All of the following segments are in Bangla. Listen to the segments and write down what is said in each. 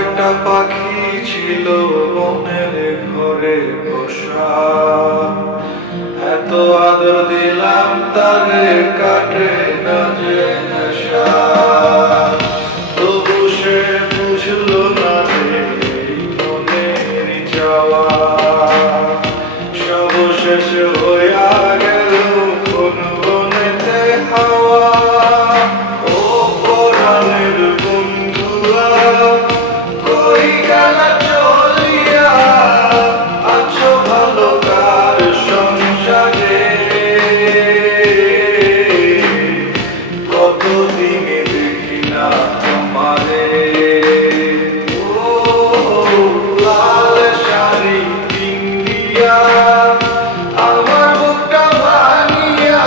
একটা পাখি ছিল মনের ঘরে বসা, এত আদর দিলাম তারে কাটে না যে নেশা। তবু সে বুঝলো না রে মনের চাওয়া, সব শেষ হইয়া গেল কোন বনেতে হাওয়া। ও পরাণের বন্ধুয়া কই গেলা চলিয়া, আছো ভালো কার সংসারে, কতদিনে দেখি না তোমারে। ও লাল শাড়ি পিন্দিয়া আমার বুকটা ভাঙিয়া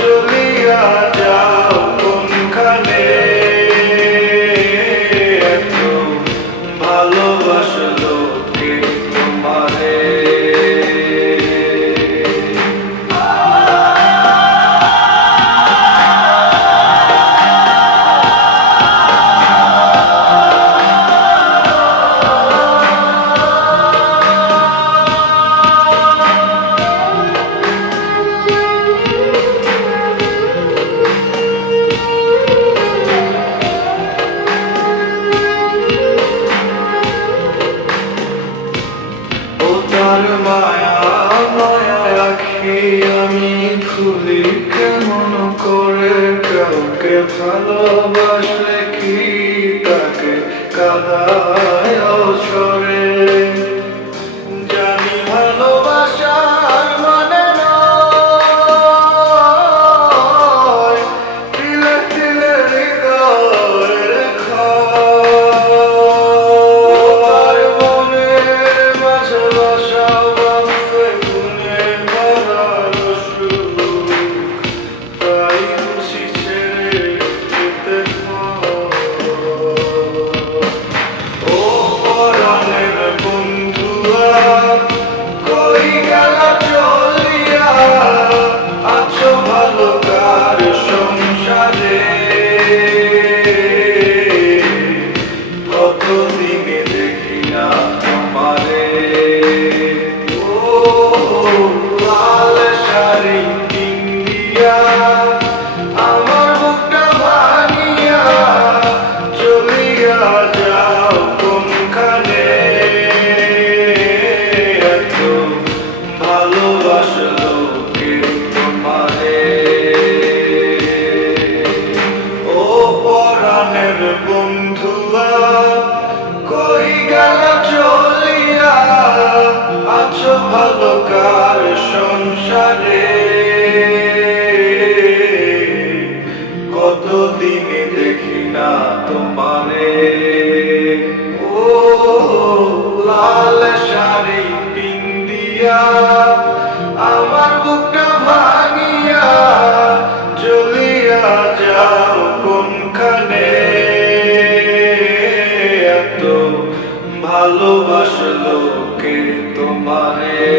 চলিয়া যাও কোনখানে, এত ভালোবাসলো কে তোমারে। তার মায়া মায়া আখি আমি খুলি কেমন করে, কাউকে ভালোবাসলে কি তাকে কাঁদায় ছড়ে। জানি ভালোবাসার মানে নয় তিলে তিলে হৃদয়ের ক্ষয়, মনের মাঝে বাসা বাঁধতে গুনে ভরালো সুখ, তাই খুশি ছেড়ে যেতে হয়। ও পরাণের বন্ধুয়া কই গেলা চলিয়া, আছো ভালো কার সংসারে, কতদিনে দেখি না তোমারে। ও লাল শাড়ি পিন্দিয়া আমার বুকটা ভাঙিয়া চলিয়া যাও কোনখানে, এত ভালোবাসলো কে তোমারে। ও পরাণের বন্ধুয়া কই গেলা চলিয়া, আছো ভালো কার সংসারে, কতদিনে দেখি না তোমারে। ও লাল শাড়ি পিন্দিয়া আমার বুকটা ভাঙিয়া চলিয়া যাও কোনখানে, এত ভালোবাসলো কে তোমারে।